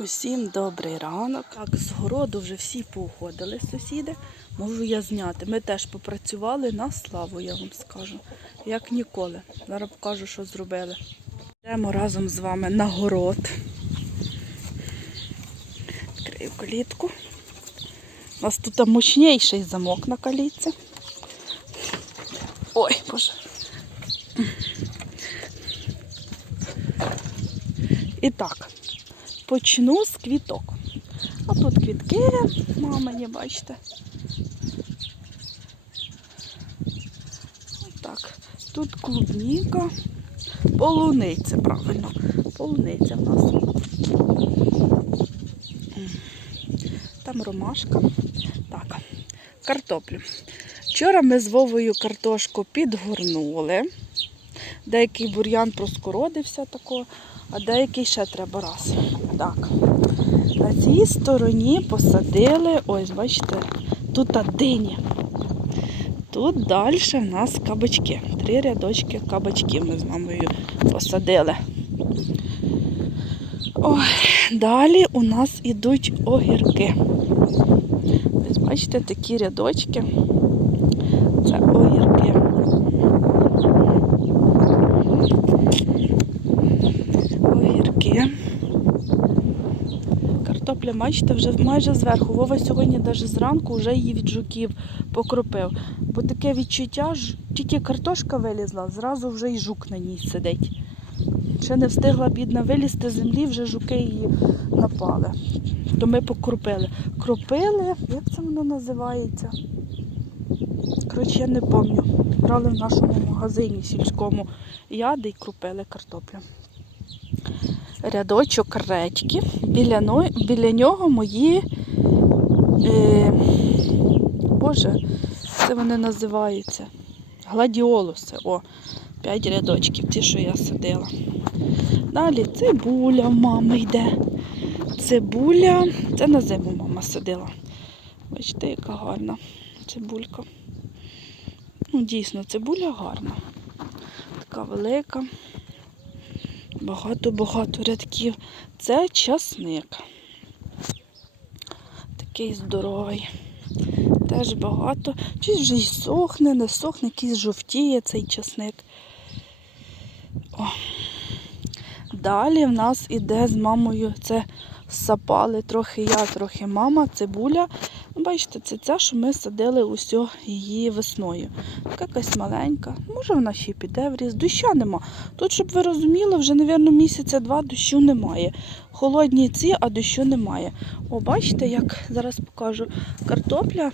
Усім добрий ранок. Так, з городу вже всі поуходили сусіди. Можу я зняти. Ми теж попрацювали на славу, я вам скажу. Як ніколи. Зараз покажу, що зробили. Йдемо разом з вами на город. Відкрию калітку. У нас тут мощніший замок на калітці. Ой, боже. І так, почну з квіток. А тут квітки мамині, бачите. Так, тут клубніка, полуниця, правильно. Полуниця в нас. Там ромашка. Так, картоплю. Вчора ми з Вовою картошку підгорнули. Деякий бур'ян проскородився тако, а деякий ще треба раз. Так. На цій стороні посадили, ось, бачите, тут дині. Тут далі в нас кабачки. Три рядочки кабачків ми з мамою посадили. Ой, далі у нас ідуть огірки. Ось бачите, такі рядочки. Це. Огірки. Картопля, бачите, вже майже зверху. Вова сьогодні навіть зранку вже її від жуків покропив. Бо таке відчуття, тільки картошка вилізла, зразу вже і жук на ній сидить. Ще не встигла бідна вилізти з землі, вже жуки її напали. То ми покропили. Кропили, як це воно називається? Коротше, я не пам'ятаю. Брали в нашому магазині сільському яди і кропили картоплю. Рядочок редьки. Біля. Біля нього мої. Е... Боже, це вони називаються. Гладіолуси. О, п'ять рядочків, ті, що я садила. Далі цибуля в мами йде. Цибуля, це на зиму мама садила. Бачите, яка гарна цибулька. Ну, дійсно, цибуля гарна. Така велика. Багато-багато рядків. Це часник. Такий здоровий. Теж багато. Чи вже й сохне, не сохне, якийсь жовтіє цей часник. О. Далі в нас іде з мамою це сапали трохи я, трохи мама, цибуля. Ну, Бачите, це ця, що ми садили усю її весною. Така якась маленька. Може вона ще й піде в ріс. Доща нема. Тут, щоб ви розуміли, вже, мабуть, місяця-два дощу немає. Холодні ці, а дощу немає. О, бачите, як зараз покажу. Картопля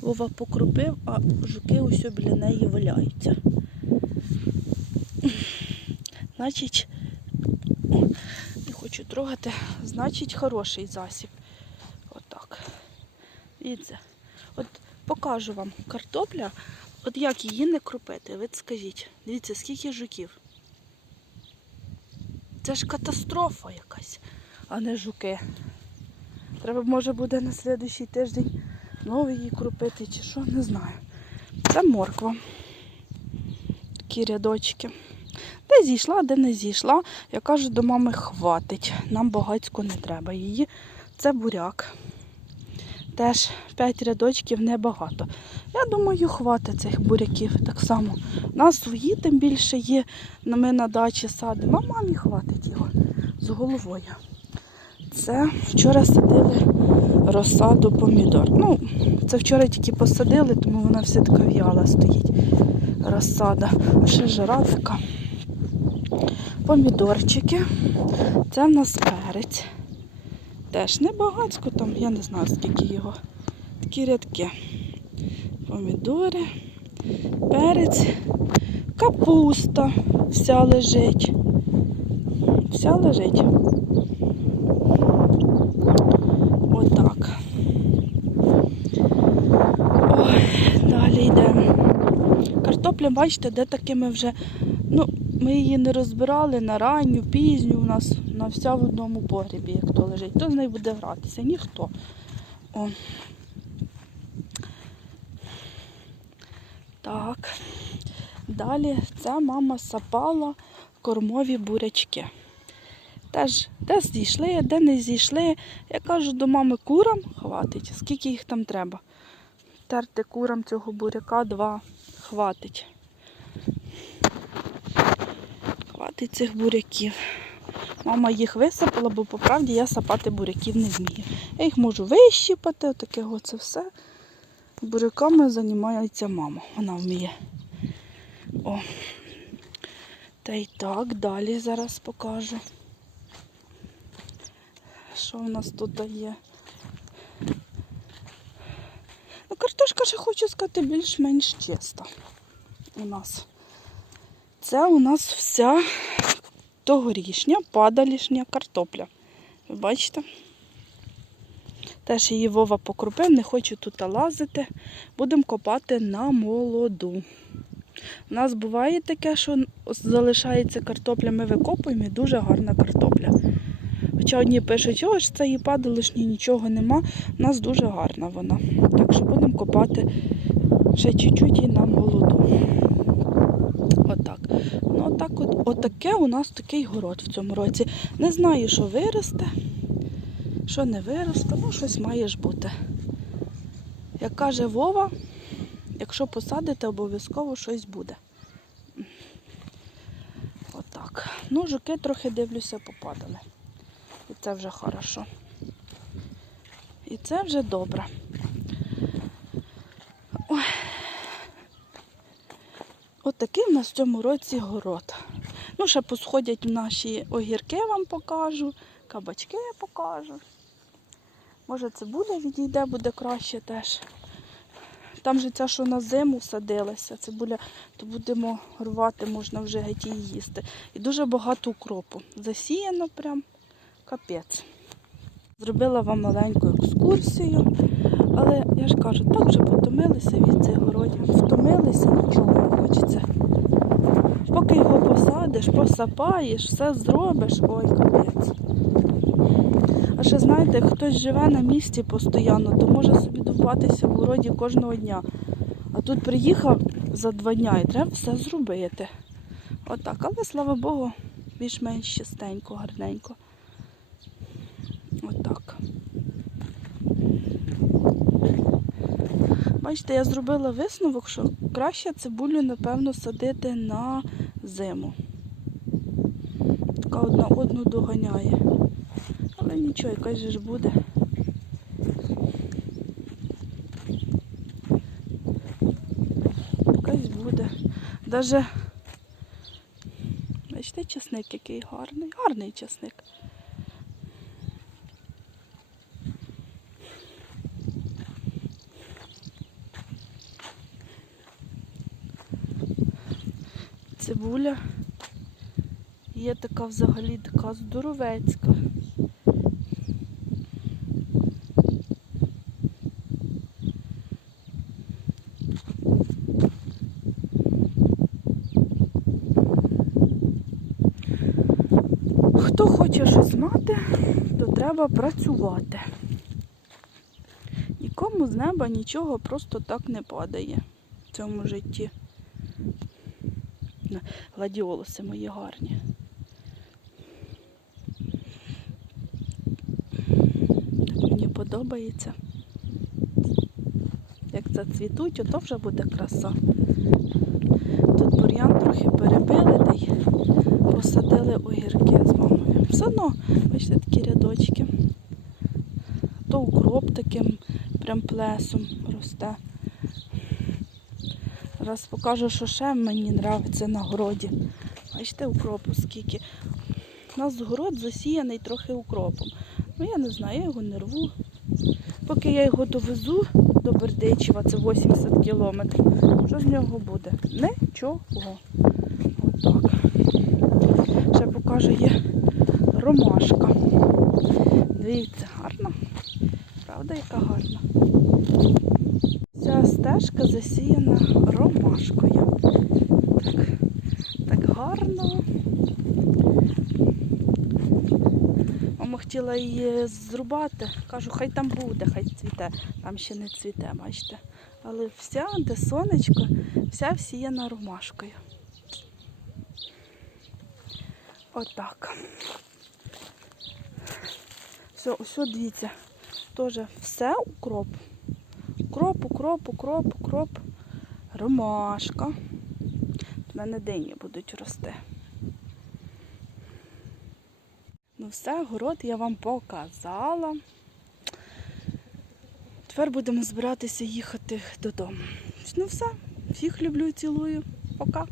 Вова покропив, а жуки усьо біля неї валяються. Значить, не хочу трогати, значить хороший засіб. Дивіться. От покажу вам картопля, от як її не кропити. Ви скажіть, дивіться, скільки жуків. Це ж катастрофа якась, а не жуки. Треба, може, буде на слідуючий тиждень знову її кропити чи що, не знаю. Це морква. Такі рядочки. Де зійшла, де не зійшла. Я кажу до мами, хватить. Нам багацько не треба її. Це буряк. Теж 5 рядочків небагато. Я думаю, хватить цих буряків так само. У нас свої тим більше є. Ми на дачі садимо, а мамі хватить його з головою. Це вчора садили розсаду помідор. Ну, це вчора тільки посадили, тому вона все така в'яла стоїть. Розсада. Ще жара. Помідорчики. Це в нас перець. Теж небагацько там, я не знаю скільки його. Такі рядки. Помідори, перець, капуста вся лежить. Вся лежить. Отак. Ой, далі йдемо. Картопля, бачите, де такими вже. Ми її не розбирали на ранню, пізню. У нас на вся в одному погрібі, як то лежить. Хто з нею буде гратися? Ніхто. О. Так. Далі це мама сапала кормові бурячки. Теж де зійшли, де не зійшли. Я кажу до мами курам хватить, скільки їх там треба. Терти курам цього буряка два хватить. Хватить цих буряків. Мама їх висипала, бо по правді я сапати буряків не вмію. Я їх можу вищіпати, отаке оце все. Буряками займається мама. Вона вміє. О. Та й так, далі зараз покажу. Що в нас тут є? Ну, картошка ще хочу сказати більш-менш чиста у нас. Це у нас вся тогорічня падалішня картопля. Ви бачите? Теж її Вова покрупив, не хочу тут лазити. Будемо копати на молоду. У нас буває таке, що залишається картопля, ми викопуємо і дуже гарна картопля. Хоча одні пишуть, ось це її падалишні, нічого нема. У нас дуже гарна вона. Так що будемо копати ще чуть-чуть і на молоду. Отак. Ну, отак от, отаке у нас такий город в цьому році. Не знаю, що виросте, що не виросте, ну щось має ж бути. Як каже Вова, якщо посадите, обов'язково щось буде. Отак. Ну, жуки трохи дивлюся, попадали. І це вже хорошо. І це вже добре. Ой. От такий нас в цьому році город. Ну, ще посходять наші огірки, вам покажу, кабачки я покажу. Може, цибуля відійде, буде краще теж. Там же ця, що на зиму садилася, цибуля, то будемо рвати, можна вже геть її їсти. І дуже багато укропу. Засіяно прям капець. Зробила вам маленьку екскурсію, але я ж кажу, так вже потомилися від цих городів. Втомилися, нічого не хочеться. Посадиш, посапаєш, все зробиш, ой, капець. А ще знаєте, хтось живе на місці постійно, то може собі дупатися в городі кожного дня. А тут приїхав за два дня і треба все зробити. Отак. Але слава Богу, більш-менш чистенько, гарненько. Отак. Бачите, я зробила висновок, що краще цибулю, напевно, садити на зиму. Така одна одну доганяє. Але нічого, якась же ж буде. Якась буде. Даже, бачите, часник який гарний, гарний часник. Цибуля є така взагалі така здоровецька. Хто хоче щось мати, то треба працювати. Нікому з неба нічого просто так не падає в цьому житті. На, Гладіолуси мої гарні. Так мені подобається. Як зацвітуть, ото вже буде краса. Тут бур'ян трохи перебили та посадили огірки з мамою. Все одно, бачите, такі рядочки. То укроп таким прям плесом росте. Раз покажу, що ще мені подобається на городі. Бачите, укропу скільки. У нас город засіяний трохи укропом. Ну я не знаю, я його не рву. Поки я його довезу до Бердичева, це 80 кілометрів, що з нього буде? Нічого. Отак. Ще покажу, є ромашка. Дивіться, гарна. Правда, яка гарна? Ця стежка засіяна ромашкою. Так, так гарно. Мама хотіла її зрубати. Кажу, хай там буде, хай цвіте. Там ще не цвіте, бачите. Але вся, де сонечко, вся всіяна ромашкою. Отак. Все, ось, дивіться. Теж все укроп. Укроп, укроп, укроп, укроп. Ромашка. У мене дині будуть рости. Ну все, город я вам показала. Тепер будемо збиратися їхати додому. Ну все, всіх люблю, цілую. Пока.